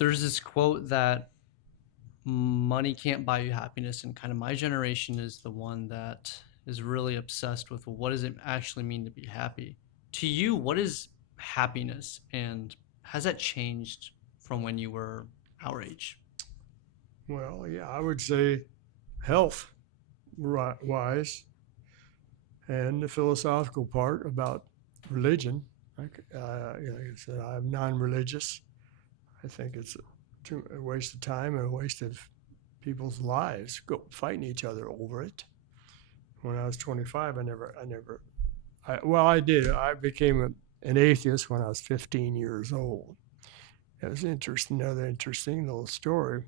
There's this quote that money can't buy you happiness, and kind of my generation is the one that is really obsessed with what does it actually mean to be happy. To you, what is happiness, and has that changed from when you were our age? Well, yeah, I would say health wise, and the philosophical part about religion. Like I said, I'm non-religious. I think it's a waste of time and a waste of people's lives go fighting each other over it. When I was 25, well, I did. I became an atheist when I was 15 years old. It was interesting, another interesting little story.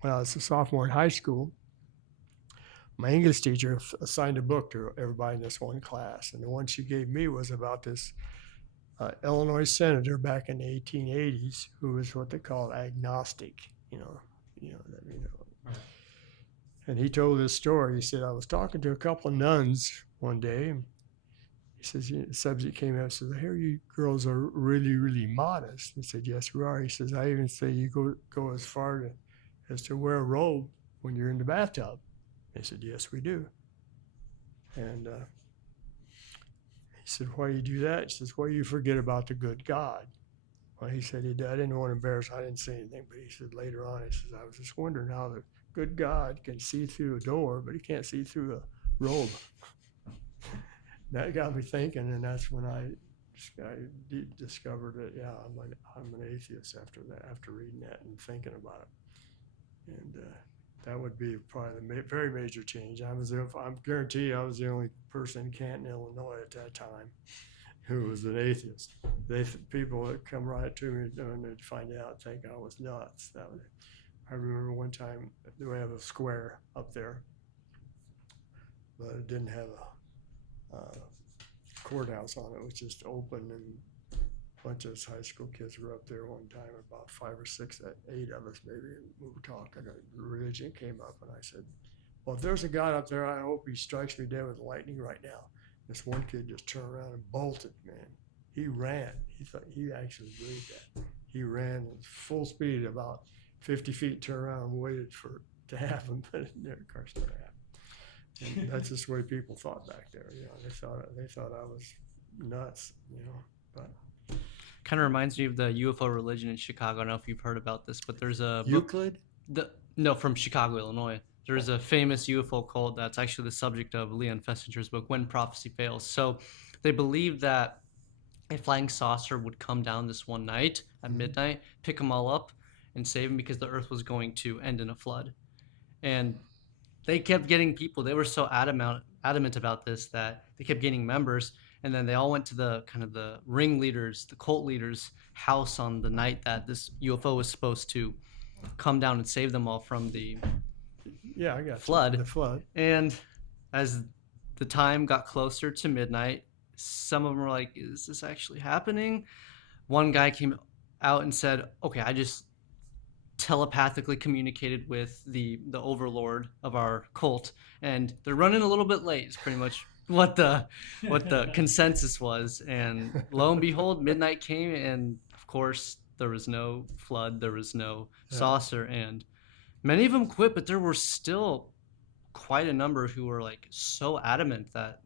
When I was a sophomore in high school, my English teacher assigned a book to everybody in this one class, and the one she gave me was about this Illinois senator back in the 1880s who was what they called agnostic. Right. And he told this story. He said, I was talking to a couple of nuns one day, and he says, the subject came up and says, I hear you girls are really, really modest. He said, yes, we are. He says, I even say you go as far as to wear a robe when you're in the bathtub. They said, yes, we do. And he said, why do you do that? He says, well, you forget about the good God. Well, he said, I didn't want to embarrass him. I didn't say anything, but he said later on, he says, I was just wondering how the good God can see through a door, but he can't see through a robe. That got me thinking, and that's when I discovered that, yeah, I'm an atheist after that, after reading that and thinking about it. And that would be probably the very major change. I'm guarantee I was the only person in Canton, Illinois at that time who was an atheist. People that come right to me and they'd find out, think I was nuts. I remember one time we have a square up there, but it didn't have a courthouse on it. It was just open, and a bunch of us high school kids were up there one time, about 5 or 6, 8 of us maybe, and we were talking. Religion came up, and I said, well, if there's a God up there, I hope he strikes me dead with lightning right now. This one kid just turned around and bolted, man. He ran. He actually believed that. He ran at full speed, about 50 feet, turned around and waited for it to happen, but it never, of course, never happened. And that's just the way people thought back there. They thought I was nuts. But Kind of reminds me of the UFO religion in Chicago. I don't know if you've heard about this, but there's a book. Euclid? No, from Chicago, Illinois. There's a famous UFO cult that's actually the subject of Leon Festinger's book, When Prophecy Fails. So they believe that a flying saucer would come down this one night at midnight, pick them all up, and save them because the Earth was going to end in a flood. And they kept getting people. They were so adamant about this that they kept getting members. And then they all went to the kind of the ringleaders, the cult leaders' house on the night that this UFO was supposed to come down and save them all from the I got flood. The flood. And as the time got closer to midnight, some of them were like, is this actually happening? One guy came out and said, okay, I just telepathically communicated with the overlord of our cult, and they're running a little bit late. It's pretty much what the consensus was. And lo and behold, midnight came, and of course there was no flood, there was no saucer, and many of them quit, but there were still quite a number who were like so adamant that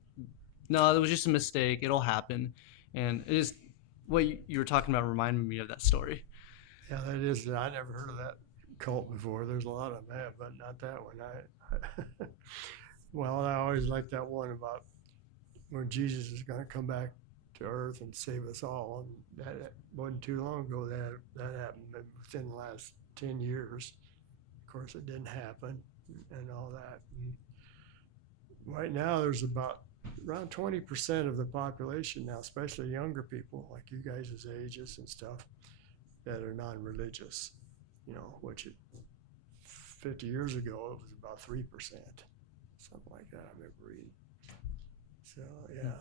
no, it was just a mistake, it'll happen. And it is what you were talking about reminded me of that story. Yeah, that is. I never heard of that cult before. There's a lot of them, but not that one. Well, I always liked that one about when Jesus is going to come back to earth and save us all. And that wasn't too long ago that happened, within the last 10 years. Of course, it didn't happen and all that. And right now, there's around 20% of the population now, especially younger people like you guys' ages and stuff, that are non-religious, which 50 years ago it was about 3%, something like that. I remember reading. So yeah,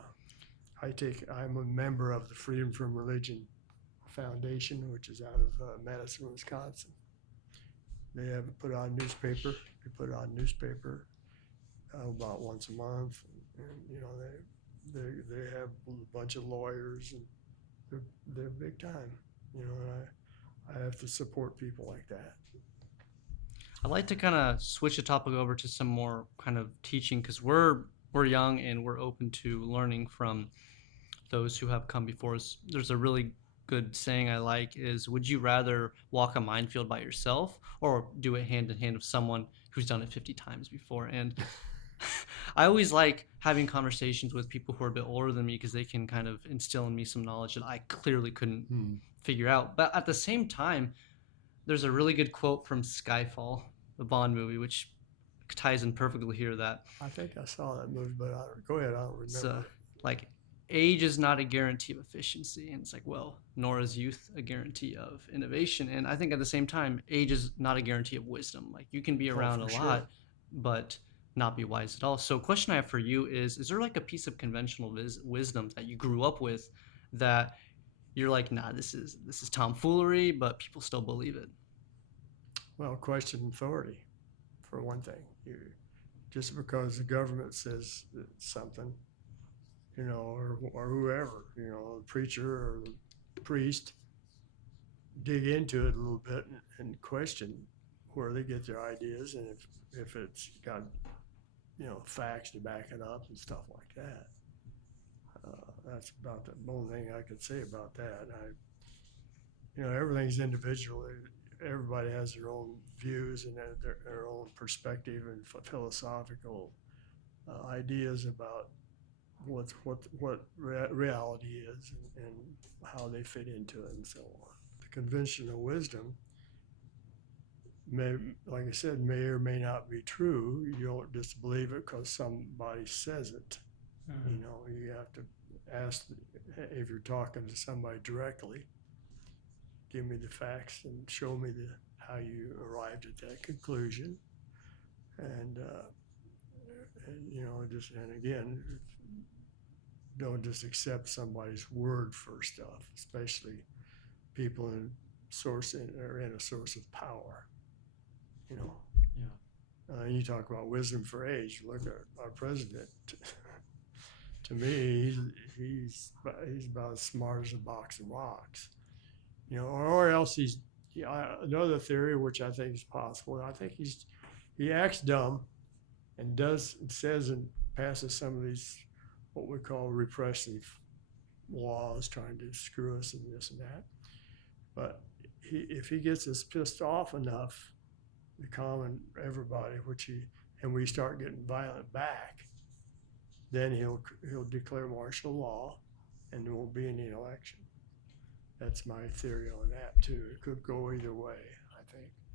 I'm a member of the Freedom from Religion Foundation, which is out of Madison, Wisconsin. They have put on newspaper. They put on newspaper about once a month, and they have a bunch of lawyers, and they're big time. And I have to support people like that. I'd like to kind of switch the topic over to some more kind of teaching because we're young and we're open to learning from those who have come before us. There's a really good saying I like is, would you rather walk a minefield by yourself or do it hand in hand with someone who's done it 50 times before? And I always like having conversations with people who are a bit older than me because they can kind of instill in me some knowledge that I clearly couldn't figure out. But at the same time, there's a really good quote from Skyfall, the Bond movie, which ties in perfectly here that I think I saw that movie, but go ahead. I don't it's remember. like age is not a guarantee of efficiency. And it's like, well, nor is youth a guarantee of innovation. And I think at the same time, age is not a guarantee of wisdom. Like you can be around a Sure. lot, but not be wise at all. So question I have for you is there like a piece of conventional wisdom that you grew up with that you're like, nah, this is tomfoolery, but people still believe it? Well, question authority, for one thing. Just because the government says something, or whoever, the preacher or the priest, dig into it a little bit and question where they get their ideas and if it's got, facts to back it up and stuff like that. That's about the only thing I could say about that. Everything's individual. Everybody has their own views and their own perspective and philosophical ideas about what reality is and how they fit into it and so on. The conventional wisdom may, like I said, may or may not be true. You don't just believe it because somebody says it. You have to ask if you're talking to somebody directly. Give me the facts and show me how you arrived at that conclusion, and again, don't just accept somebody's word for stuff, especially people in a source of power. You talk about wisdom for age. Look at our president. To me, he's about as smart as a box of rocks. Or else another theory, which I think is possible. I think he acts dumb and says and passes some of these what we call repressive laws, trying to screw us and this and that. But if he gets us pissed off enough, the common everybody, and we start getting violent back, then he'll declare martial law, and there won't be any election. That's my theory on that too. It could go either way, I think.